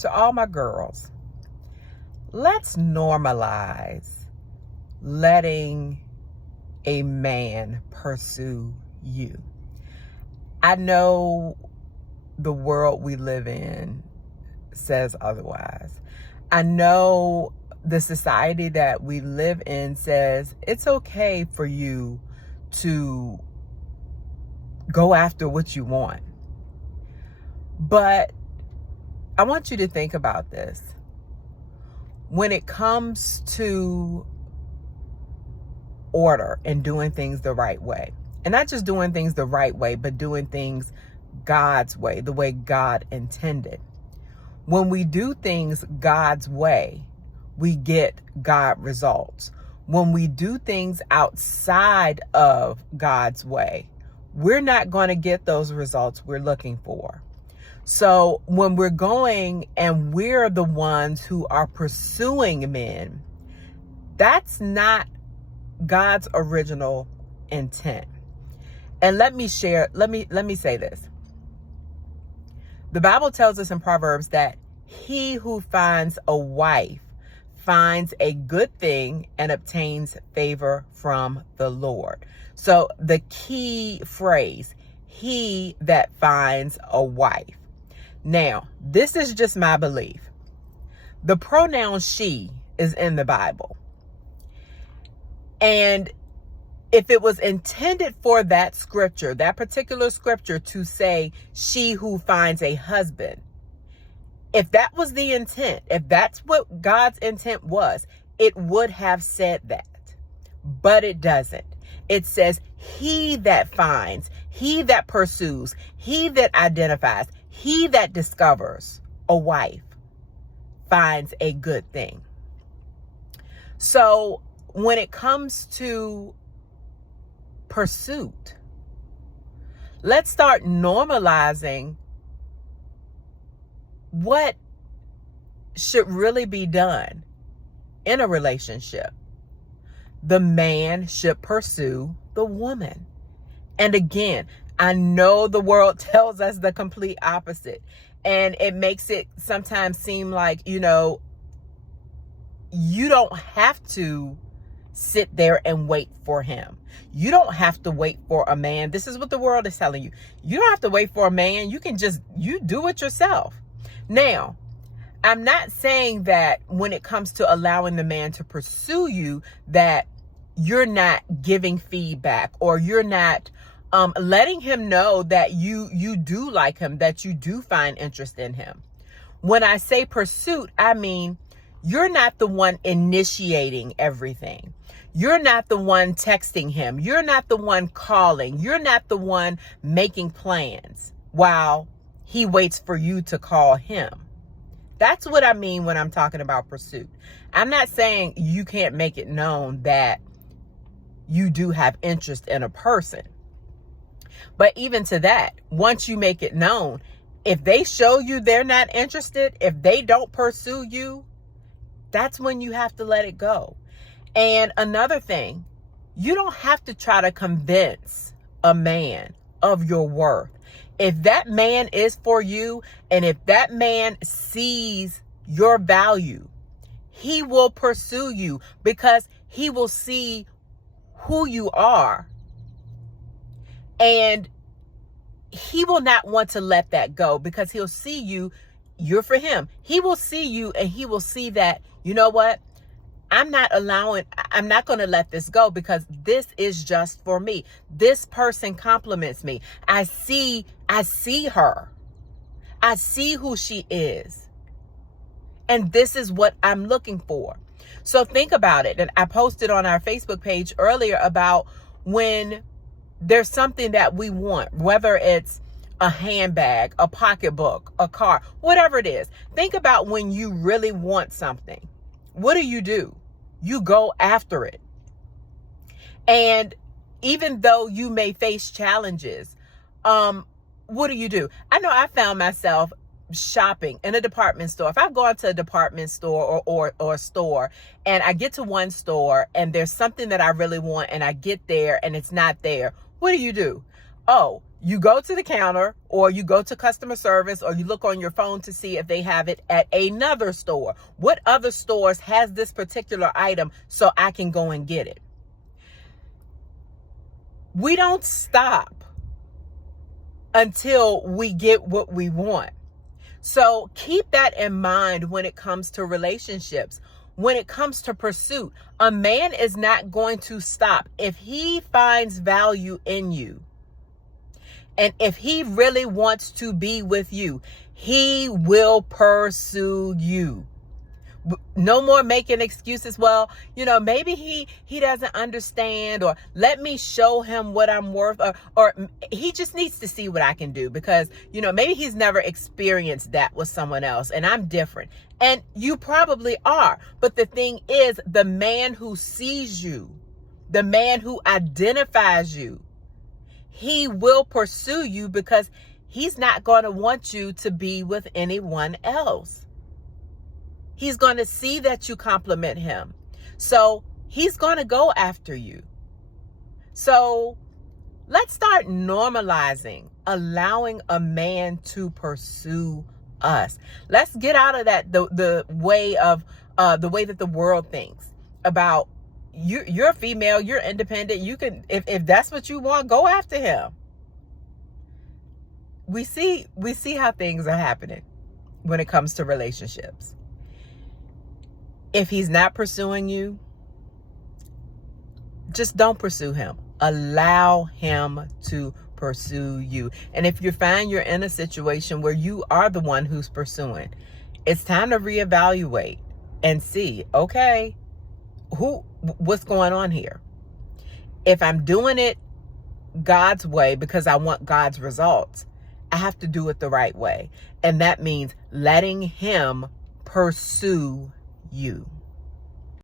To all my girls, let's normalize letting a man pursue you. I know the world we live in says otherwise. I know the society that we live in says it's okay for you to go after what you want. But I want you to think about this. When it comes to order and doing things the right way, and not just doing things the right way, but doing things God's way, the way God intended. When we do things God's way, we get God results. When we do things outside of God's way, we're not going to get those results we're looking for. So when we're going and we're the ones who are pursuing men, that's not God's original intent. And let me say this. The Bible tells us in Proverbs that he who finds a wife finds a good thing and obtains favor from the Lord. So the key phrase, he that finds a wife. Now, this is just my belief. The pronoun she is in the Bible. And if it was intended for that scripture, that particular scripture to say she who finds a husband, if that was the intent, if that's what God's intent was, it would have said that. But it doesn't. It says he that finds, he that pursues, he that identifies, he that discovers a wife finds a good thing. So when it comes to pursuit, let's start normalizing what should really be done in a relationship. The man should pursue the woman. And again, I know the world tells us the complete opposite. And it makes it sometimes seem like, you don't have to sit there and wait for him. You don't have to wait for a man. This is what the world is telling you. You don't have to wait for a man. You do it yourself. Now, I'm not saying that when it comes to allowing the man to pursue you, that you're not giving feedback or you're not letting him know that you do like him, that you do find interest in him. When I say pursuit, I mean, you're not the one initiating everything. You're not the one texting him. You're not the one calling. You're not the one making plans while he waits for you to call him. That's what I mean when I'm talking about pursuit. I'm not saying you can't make it known that you do have interest in a person. But even to that, once you make it known, if they show you they're not interested, if they don't pursue you, that's when you have to let it go. And another thing, you don't have to try to convince a man of your worth. If that man is for you, and if that man sees your value, he will pursue you because he will see who you are. And he will not want to let that go because he'll see you're for him. He will see you and he will see that, you know what? I'm not going to let this go because this is just for me. This person compliments me. I see her. I see who she is. And this is what I'm looking for. So think about it. And I posted on our Facebook page earlier about when there's something that we want, whether it's a handbag, a pocketbook, a car, whatever it is. Think about when you really want something. What do? You go after it. And even though you may face challenges, what do? I know I found myself shopping in a department store. If I've gone to a department store or a store and I get to one store and there's something that I really want and I get there and it's not there, what do? Oh, You go to the counter, or you go to customer service, or you look on your phone to see if they have it at another store. What other stores has this particular item so I can go and get it? We don't stop until we get what we want. So keep that in mind when it comes to relationships. When it comes to pursuit, a man is not going to stop. If he finds value in you, and if he really wants to be with you, he will pursue you. No more making excuses. Well, maybe he doesn't understand, or let me show him what I'm worth, or he just needs to see what I can do, because, maybe he's never experienced that with someone else and I'm different. And you probably are. But the thing is, the man who sees you, the man who identifies you, he will pursue you, because he's not going to want you to be with anyone else. He's going to see that you compliment him. So he's going to go after you. So let's start normalizing allowing a man to pursue us. Let's get out of that, the way that the world thinks about you're female, you're independent. You can, if that's what you want, go after him. We see how things are happening when it comes to relationships. If he's not pursuing you, just don't pursue him. Allow him to pursue you. And if you find you're in a situation where you are the one who's pursuing, it's time to reevaluate and see, okay, what's going on here? If I'm doing it God's way because I want God's results, I have to do it the right way. And that means letting him pursue you.